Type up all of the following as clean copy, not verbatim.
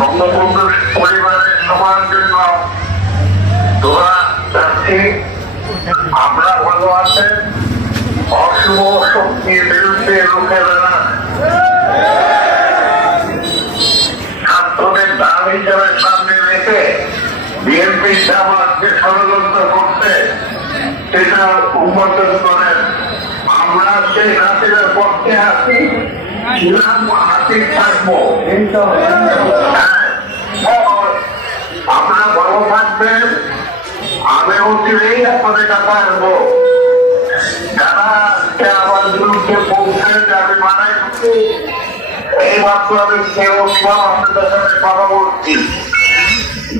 বঙ্গবন্ধু পরিবারের সবার জন্য দোয়া চাচ্ছি। আমরা ভালো আছেন, অশুভ শক্তির বিরুদ্ধে রুখে দাঁড়ান। ছাত্রদের দাম হিসেবে সামনে রেখে বিএনপি জামাতকে ষড়যন্ত্র করতে সেটা উন্মোচন করেন। আমরা সেই হাসিনার পক্ষে আছি, হাসি থাকবো। আপনারা ভালো থাকবেন, আমি অচিরেই আপনাদের কাছে আসবো। যারা আমার বিরুদ্ধে পৌঁছে যাবে মানাই এই মাত্র আমি কেউ আপনাদের সাথে কথা বলছি।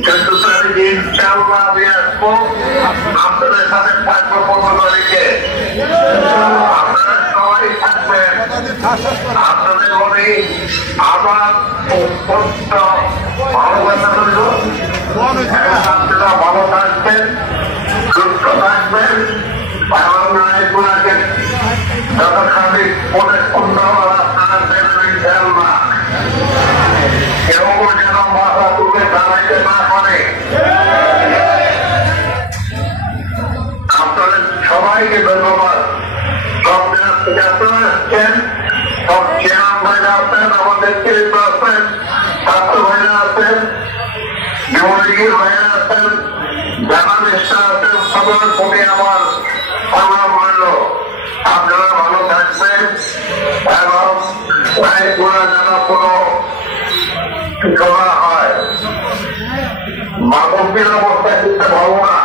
14 তারিখে ইনশাআল্লাহ আমি আসবো, আপনাদের সাথে থাকবো 15 তারিখে। আপনারা সবাই থাকবেন, আপনাদের মনে আমার ভালোবাসা রইল। আপনারা ভালো থাকবেন, সুস্থ থাকবেন, যথাখানি মনে আপনারা দেবেন খেয়াল না, কেউ যেন মাথা তুলে দাঁড়াইতে না পারে। আপনাদের সবাইকে ধন্যবাদ। সব জেলা থেকে আপনারা আসছেন, সব চেয়ার ভাইরা আছেন, আমাদের কেন্দ্র আছেন, ছাত্র ভাইরা আছেন, যুবলীগের ভাইরা আছেন, জার্নালিস্টরা আছেন, সবার প্রতি আমার সালাম রইল। আপনারা ভালো থাকবেন এবং যেন কোনো করা হয়। মাদকের অবস্থা কিন্তু ভালো না।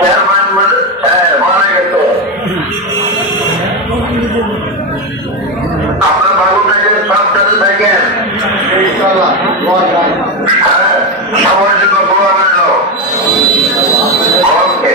চেয়ারম্যান মারা গেছে। আপনারা ভালো থাকেন, সাবধানে থাকেন। হ্যাঁ, সবার জন্য দোয়া রইল। ওকে।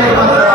Assalamualaikum.